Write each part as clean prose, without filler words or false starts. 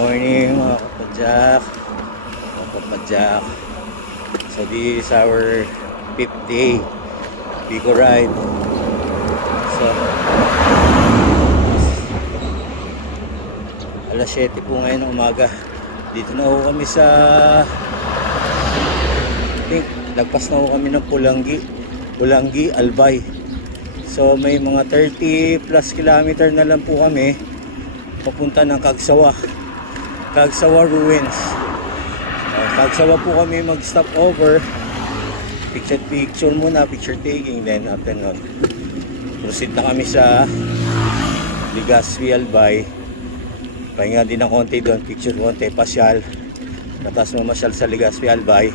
Morning mga kapadyak. Mga kapadyak. So this is our 5th day Bicol ride. So alas 7 po ngayon ng umaga. Dito na ho kami sa lagpas na ho kami ng Pulangi, Albay. So may mga 30 plus kilometer na lang po kami papunta ng Cagsawa Ruins. Cagsawa po kami mag stop over, picture muna, picture taking, then after nun proceed na kami sa Legazpi, Albay. Pahinga din ng konti doon, picture konti, pasyal, tapos mamasyal sa Legazpi, Albay.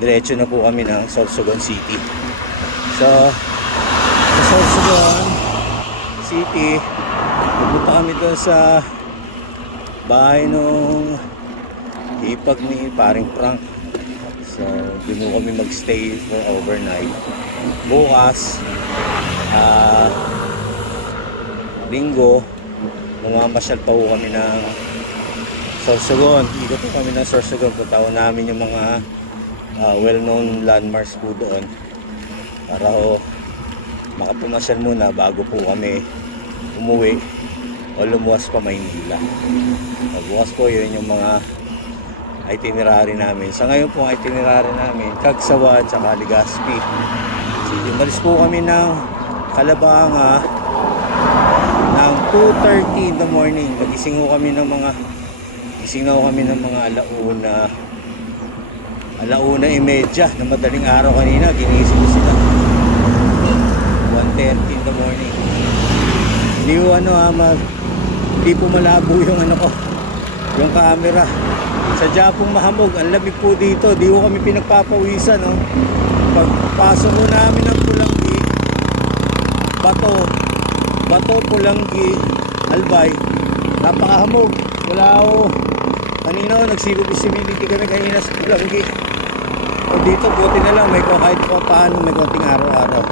Diretso na po kami ng Sorsogon City. So sa Sorsogon City pupunta kami doon sa bahay nung hipag ni paring Frank. So doon kami magstay for overnight. Bukas Linggo mamamasyal pa po kami ng Sorsogon. Ikot po kami ng Sorsogon, punta ko namin yung mga well-known landmarks po doon para makapamasyal muna bago po kami umuwi o lumuwas pa Maynila. Bukas po yun yung mga itinerary namin. Sa ngayon po ang itinerary namin Cagsawa at saka Legazpi. So umalis po kami ng Calabanga ng 2:30 in the morning. Nagising na kami ng mga alauna 1:30 na madaling araw kanina. Ginising ko sila 1:30 in the morning. Hindi po malabo yung yung camera. Sadya pong mahamog, ang lamig po dito. Di ko kami pinagpapawisan, no? Pagpasok ko namin ng Pulangi, Bato, Pulangi, Albay, napakahamog. Kanina nagsilip-visibility kami kanina sa Pulangi. O dito buti na lang, kahit paano may konting araw-araw.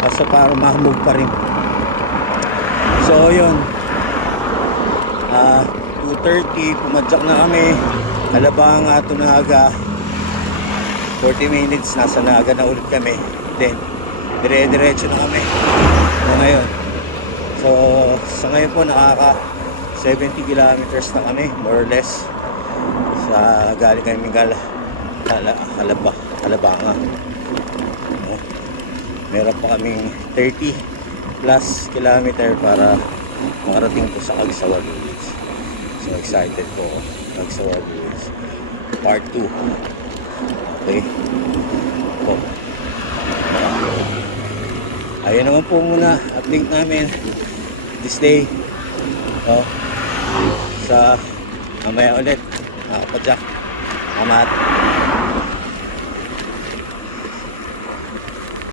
Basta para mahamog pa rin. So yun, 2:30 pumadyak na kami Calabanga, Naga. 40 minutes nasa Naga na ulit kami, then dire-diretso na kami ngayon. So sa ngayon po nakaka 70 kilometers na kami more or less sa galing kami Calabanga. Meron pa kaming 30 plus kilometer para makarating po sa Cagsawa Ruins. So excited po ako. Cagsawa Ruins part 2. Okay po. Ayun naman po muna update namin this day. Sa mamaya ulit mga kapadyak. Salamat.